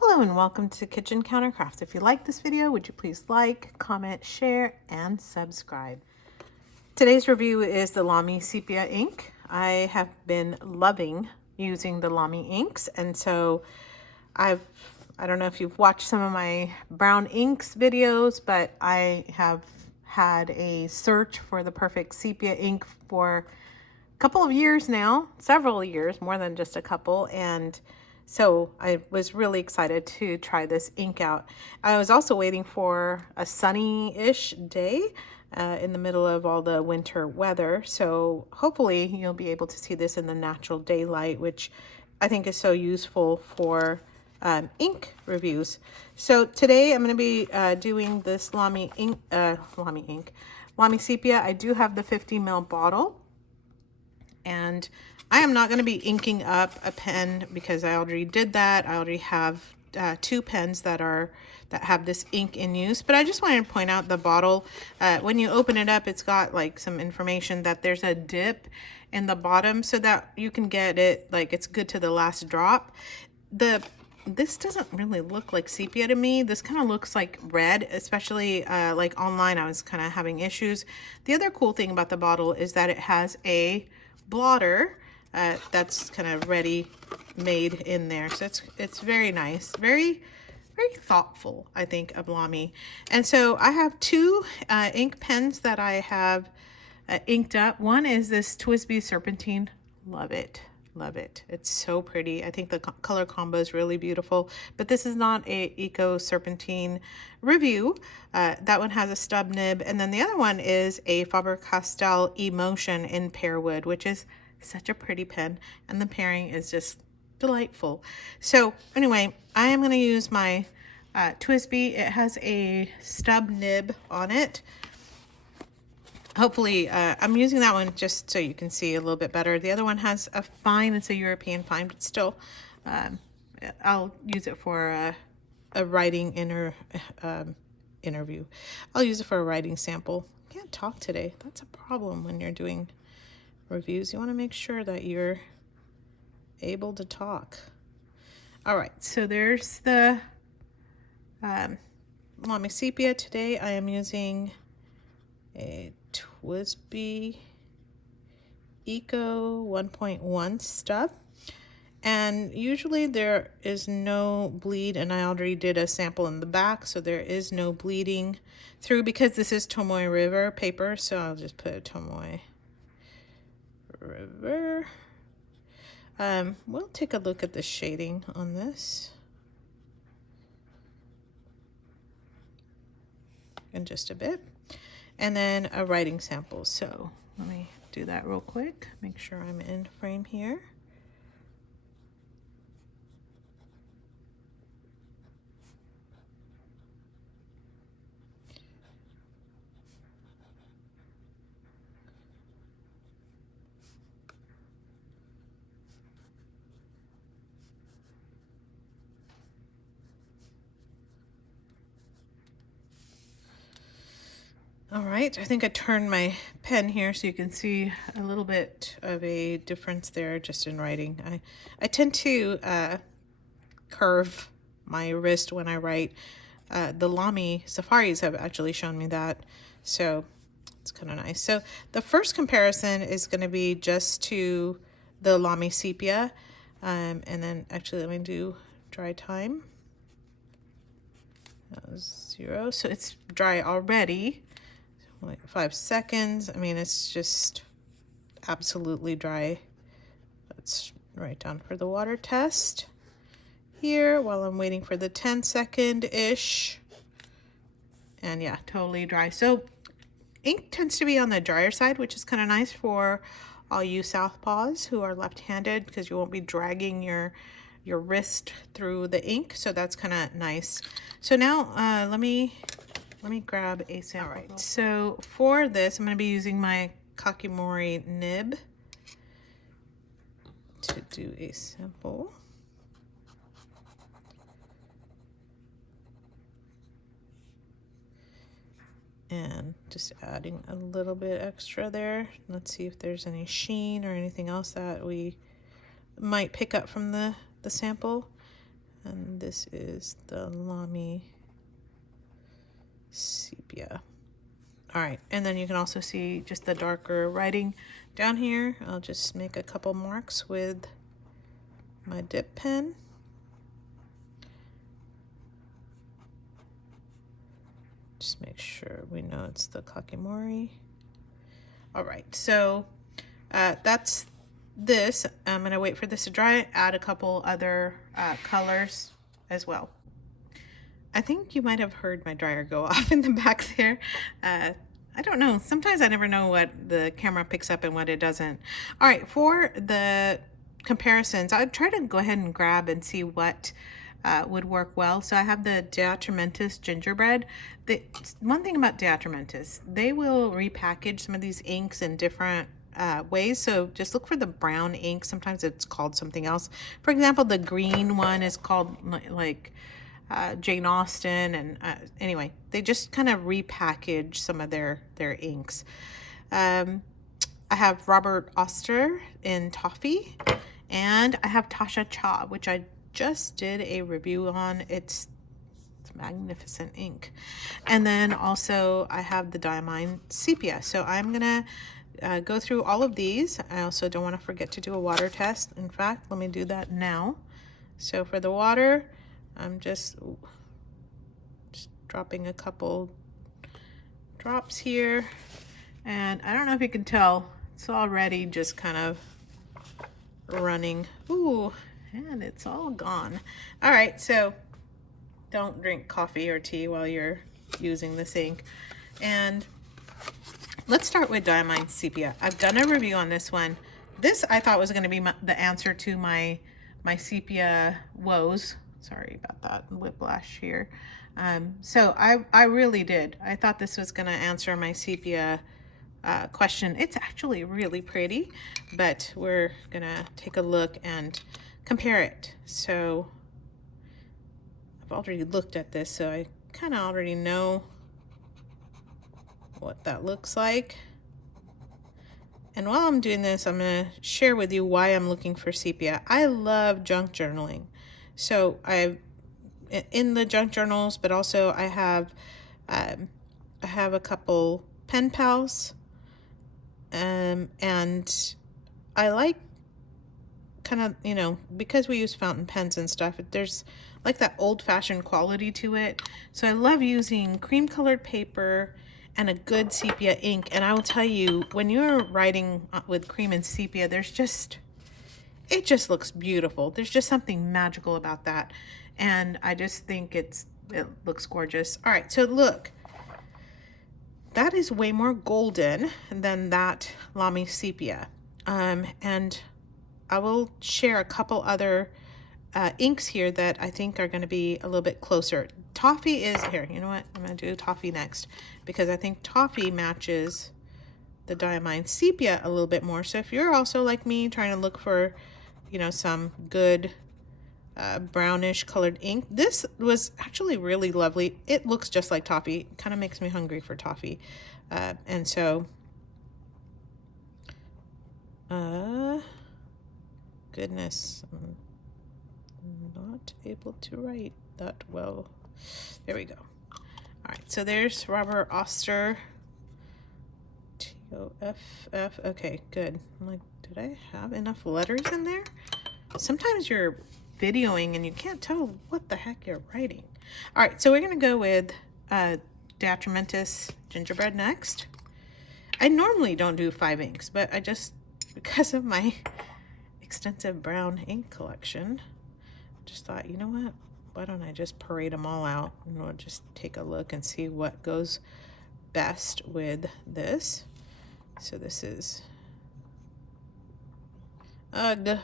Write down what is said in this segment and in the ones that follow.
Hello and welcome to Kitchen Countercrafts. If you like this video, would you please like, comment, share, and subscribe. Today's review is the LAMY Sepia ink. I have been loving using the LAMY inks, and so I don't know if you've watched some of my brown inks videos, but I have had a search for the perfect sepia ink for a couple of years now, several years, more than just a couple, and so I was really excited to try this ink out. I was also waiting for a sunny-ish day in the middle of all the winter weather. So hopefully you'll be able to see this in the natural daylight, which I think is so useful for ink reviews. So today I'm going to be doing this LAMY Sepia. I do have the 50 ml bottle. And I am not going to be inking up a pen because I already did that. I already have two pens that have this ink in use. But I just wanted to point out the bottle. When you open it up, it's got like some information that there's a dip in the bottom so that you can get it like it's good to the last drop. This doesn't really look like sepia to me. This kind of looks like red, especially like online I was kind of having issues. The other cool thing about the bottle is that it has a blotter that's kind of ready made in there, so it's very nice, very thoughtful, I think, of LAMY. And so I have two ink pens that I have inked up. One is this TWSBI Serpentine. Love it, it's so pretty. I think the color combo is really beautiful, but this is not a Eco Serpentine review. That one has a stub nib, and then the other one is a Faber Castell E Motion in pear wood, which is such a pretty pen, and the pairing is just delightful. So anyway, I am going to use my TWSBI. It has a stub nib on it. Hopefully, I'm using that one just so you can see a little bit better. The other one has a fine, it's a European fine, but still, I'll use it for a writing interview. I'll use it for a writing sample. I can't talk today. That's a problem when you're doing reviews. You want to make sure that you're able to talk. All right, so there's the LAMY Sepia. Today I am using a TWSBI ECO 1.1 stub, and usually there is no bleed, and I already did a sample in the back, so there is no bleeding through because this is Tomoe River paper, so I'll just put a Tomoe River. We'll take a look at the shading on this in just a bit. And then a writing sample. So let me do that real quick. Make sure I'm in frame here. All right, I think I turned my pen here so you can see a little bit of a difference there just in writing. I tend to curve my wrist when I write. The LAMY Safaris have actually shown me that, so it's kind of nice. So the first comparison is going to be just to the LAMY Sepia, and then actually let me do dry time. That was 0, so it's dry already. Like 5 seconds. I mean, it's just absolutely dry. Let's write down for the water test here while I'm waiting for the 10-second-ish. And yeah, totally dry. So ink tends to be on the drier side, which is kind of nice for all you southpaws who are left-handed, because you won't be dragging your wrist through the ink. So that's kind of nice. So now let me grab a sample. All right, so for this, I'm going to be using my Kakimori nib to do a sample. And just adding a little bit extra there. Let's see if there's any sheen or anything else that we might pick up from the sample. And this is the LAMY Sepia. All right, and then you can also see just the darker writing down here. I'll just make a couple marks with my dip pen. Just make sure we know it's the Kakimori. All right, so that's this. I'm gonna wait for this to dry, add a couple other colors as well. I think you might have heard my dryer go off in the back there. I don't know, sometimes I never know what the camera picks up and what it doesn't. All right, for the comparisons, I'd try to go ahead and grab and see what would work well. So I have the DeAtramentis Gingerbread. One thing about DeAtramentis, they will repackage some of these inks in different ways. So just look for the brown ink. Sometimes it's called something else. For example, the green one is called like Jane Austen, and anyway, they just kind of repackage some of their inks. I have Robert Oster in Toffee, and I have Taccia, which I just did a review on. It's magnificent ink. And then also I have the Diamine Sepia. So I'm gonna go through all of these. I also don't want to forget to do a water test. In fact, let me do that now. So for the water, I'm just dropping a couple drops here, and I don't know if you can tell, it's already just kind of running. Ooh, and it's all gone. All right, so don't drink coffee or tea while you're using this ink. And let's start with Diamine Sepia. I've done a review on this one. This I thought was going to be the answer to my sepia woes. Sorry about that whiplash here. So I really did. I thought this was going to answer my sepia question. It's actually really pretty, but we're going to take a look and compare it. So I've already looked at this, so I kind of already know what that looks like. And while I'm doing this, I'm going to share with you why I'm looking for sepia. I love junk journaling. So I've in the junk journals, but also I have a couple pen pals, and I like kind of, you know, because we use fountain pens and stuff, there's like that old-fashioned quality to it. So I love using cream colored paper and a good sepia ink. And I will tell you, when you're writing with cream and sepia, it just looks beautiful. There's just something magical about that. And I just think it looks gorgeous. All right, so look, that is way more golden than that LAMY Sepia. And I will share a couple other inks here that I think are going to be a little bit closer. Toffee is here. You know what? I'm going to do Toffee next because I think Toffee matches the Diamine Sepia a little bit more. So if you're also like me trying to look for, you know, some good brownish colored ink, this was actually really lovely. It looks just like Toffee. It kind of makes me hungry for Toffee. And so, goodness, I'm not able to write that well. There we go. All right, so there's Robert Oster. T-O-F-F. Okay, good. I'm like, did I have enough letters in there? Sometimes you're videoing and you can't tell what the heck you're writing. All right, so we're gonna go with DeAtramentis Gingerbread next. I normally don't do 5 inks, but I just, because of my extensive brown ink collection, just thought, you know what? Why don't I just parade them all out and we'll just take a look and see what goes best with this. So this is ugh.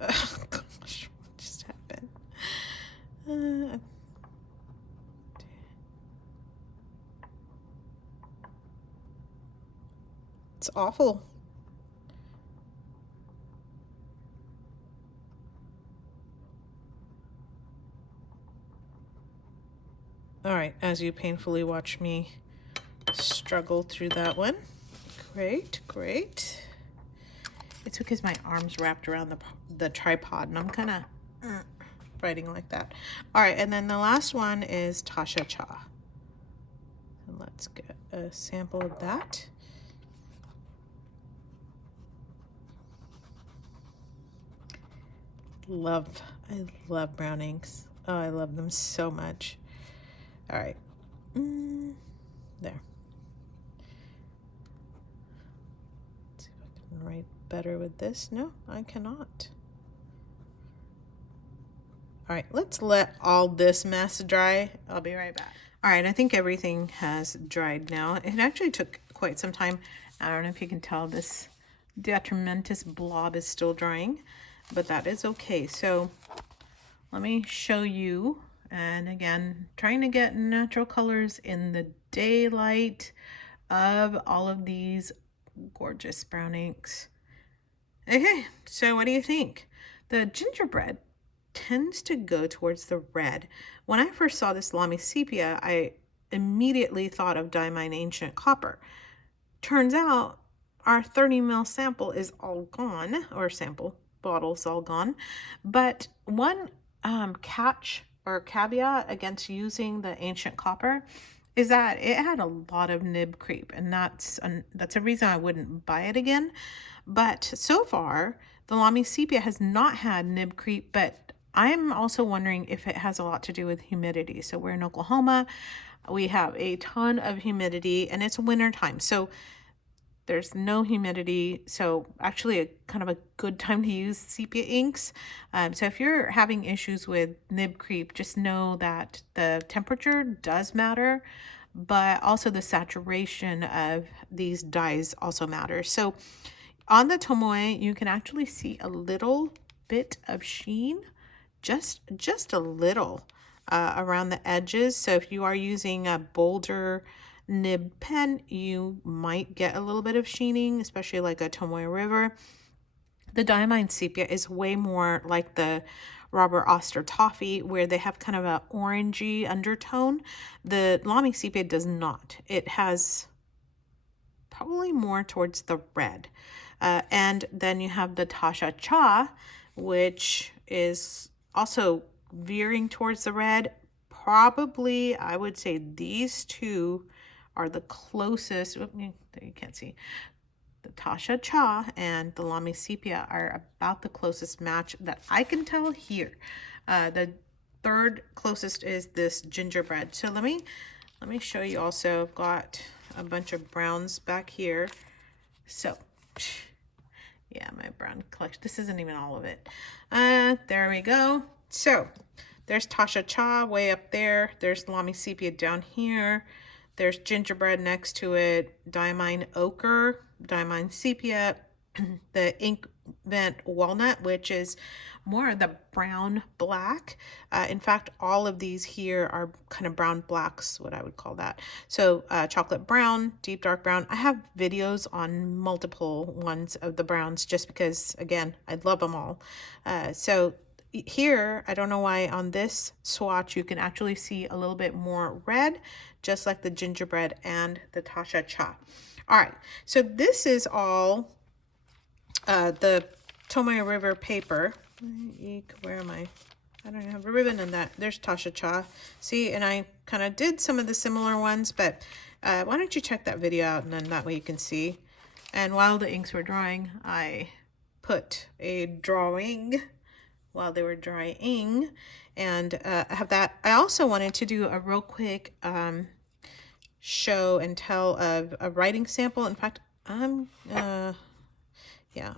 Oh, gosh, what just happened? It's awful. All right, as you painfully watch me struggle through that one. Great, great. It's because my arm's wrapped around the tripod and I'm kind of writing like that. All right, and then the last one is Taccia. And let's get a sample of that. I love brown inks. Oh, I love them so much. All right, there. Let's see if I can write better with this. No, I cannot. All right, let's let all this mess dry. I'll be right back. All right, I think everything has dried now. It actually took quite some time. I don't know if you can tell, this DeAtramentis blob is still drying, but that is okay. So let me show you. And again, trying to get natural colors in the daylight of all of these gorgeous brown inks. Okay, so what do you think? The gingerbread tends to go towards the red. When I first saw this LAMY Sepia, I immediately thought of Diamine Ancient Copper. Turns out our 30 ml sample is all gone, or sample bottle's all gone. But one catch or caveat against using the Ancient Copper is that it had a lot of nib creep, and that's a reason I wouldn't buy it again. But so far, the LAMY Sepia has not had nib creep, but I'm also wondering if it has a lot to do with humidity. So we're in Oklahoma, we have a ton of humidity, and it's winter time, so there's no humidity, so actually a kind of a good time to use sepia inks. So if you're having issues with nib creep, just know that the temperature does matter, but also the saturation of these dyes also matters. So on the tomoe, you can actually see a little bit of sheen, just a little around the edges. So if you are using a bolder nib pen, you might get a little bit of sheening, especially like a Tomoe River. The Diamine Sepia is way more like the Robert Oster Toffee, where they have kind of an orangey undertone. The LAMY Sepia does not. It has probably more towards the red. And then you have the Taccia, which is also veering towards the red. Probably, I would say these two are the closest. You can't see. The Taccia and the LAMY Sepia are about the closest match that I can tell here. The third closest is this gingerbread. So let me show you also. I've got a bunch of browns back here. So yeah, my brown collection. This isn't even all of it. There we go. So there's Taccia way up there. There's LAMY Sepia down here. There's gingerbread next to it, Diamine Ochre, Diamine Sepia, the Ink Vent Walnut, which is more of the brown black. In fact, all of these here are kind of brown blacks, what I would call that. So chocolate brown, deep dark brown. I have videos on multiple ones of the browns just because, again, I love them all. So here, I don't know why on this swatch you can actually see a little bit more red, just like the gingerbread and the Taccia. All right, so this is all the Tomoe River paper. Where am I? I don't have a ribbon in that. There's Taccia. See, and I kind of did some of the similar ones, but why don't you check that video out, and then that way you can see. And while the inks were drying, I put a drawing while they were drying, and I have that. I also wanted to do a real quick show and tell of a writing sample. In fact, yeah,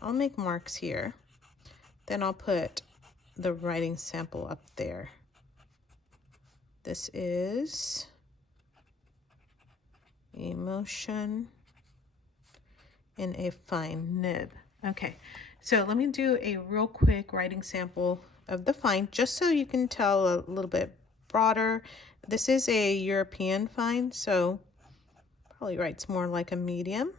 I'll make marks here. Then I'll put the writing sample up there. This is Emotion in a Fine Nib. Okay, so let me do a real quick writing sample of the fine, just so you can tell a little bit broader. This is a European fine, so probably writes more like a medium.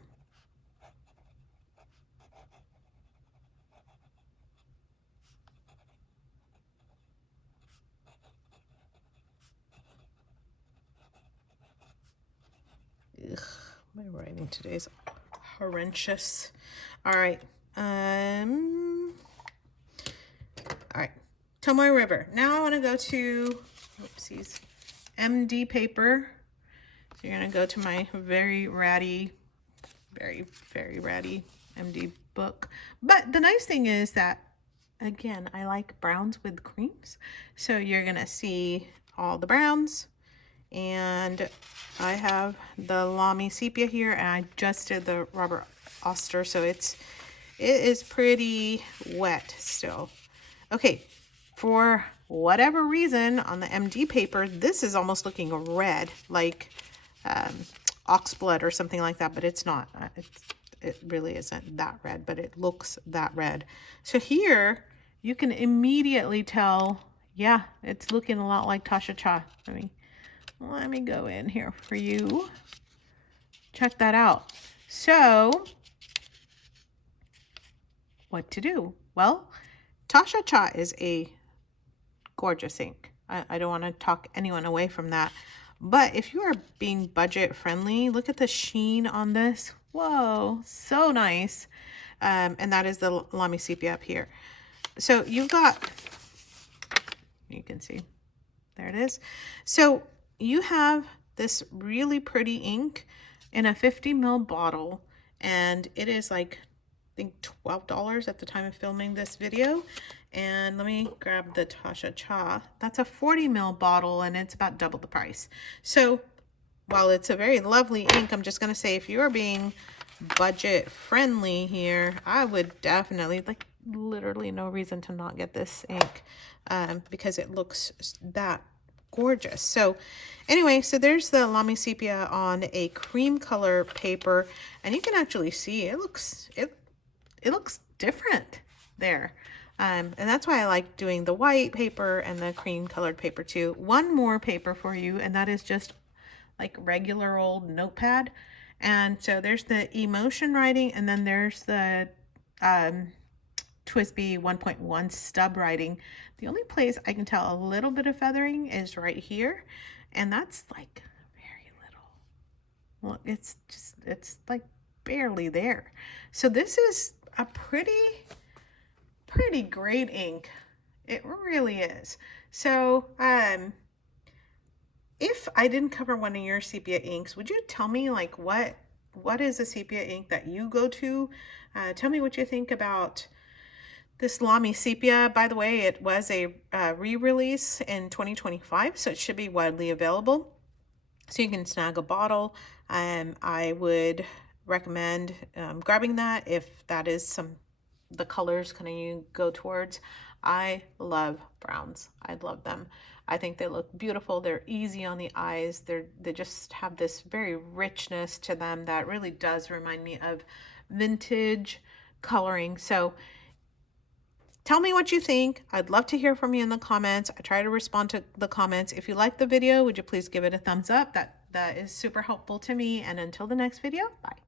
Ugh, my writing today is horrendous. All right. All right. Tomoe River. Now I want to go to, oopsies, MD paper. So you're going to go to my very ratty MD book. But the nice thing is that, again, I like browns with creams. So you're going to see all the browns. And I have the LAMY Sepia here, and I just did the Robert Oster, so it is pretty wet still. Okay, for whatever reason on the MD paper, this is almost looking red, like ox blood or something like that, but it's not. It really isn't that red, but it looks that red. So here you can immediately tell, yeah, it's looking a lot like Taccia. Let me go in here for you. Check that out. So, what to do? Well, Taccia is a gorgeous ink. I don't want to talk anyone away from that. But if you are being budget friendly, look at the sheen on this. Whoa, so nice. And that is the LAMY Sepia up here. So you've got, you can see, there it is. So you have this really pretty ink in a 50 ml bottle, and it is like, I think $12 at the time of filming this video. And let me grab the Taccia. That's a 40 ml bottle, and it's about double the price. So while it's a very lovely ink, I'm just going to say, if you are being budget friendly here, I would definitely, like, literally no reason to not get this ink, because it looks that gorgeous. So anyway, so there's the LAMY Sepia on a cream color paper, and you can actually see it looks different there. And that's why I like doing the white paper and the cream colored paper too. One more paper for you, and that is just like regular old notepad. And so there's the emotion writing, and then there's the TWSBI 1.1 stub writing. The only place I can tell a little bit of feathering is right here, and that's like very little. Well, it's like barely there. So this is a pretty great ink. It really is. So if I didn't cover one of your sepia inks, would you tell me, like, what is a sepia ink that you go to? Tell me what you think about this LAMY Sepia. By the way, it was a re-release in 2025, so it should be widely available. So you can snag a bottle. I would recommend grabbing that if that is the colors kind of you go towards. I love browns. I love them. I think they look beautiful. They're easy on the eyes. They just have this very richness to them that really does remind me of vintage coloring. So tell me what you think. I'd love to hear from you in the comments. I try to respond to the comments. If you like the video, would you please give it a thumbs up? That is super helpful to me. And until the next video, bye.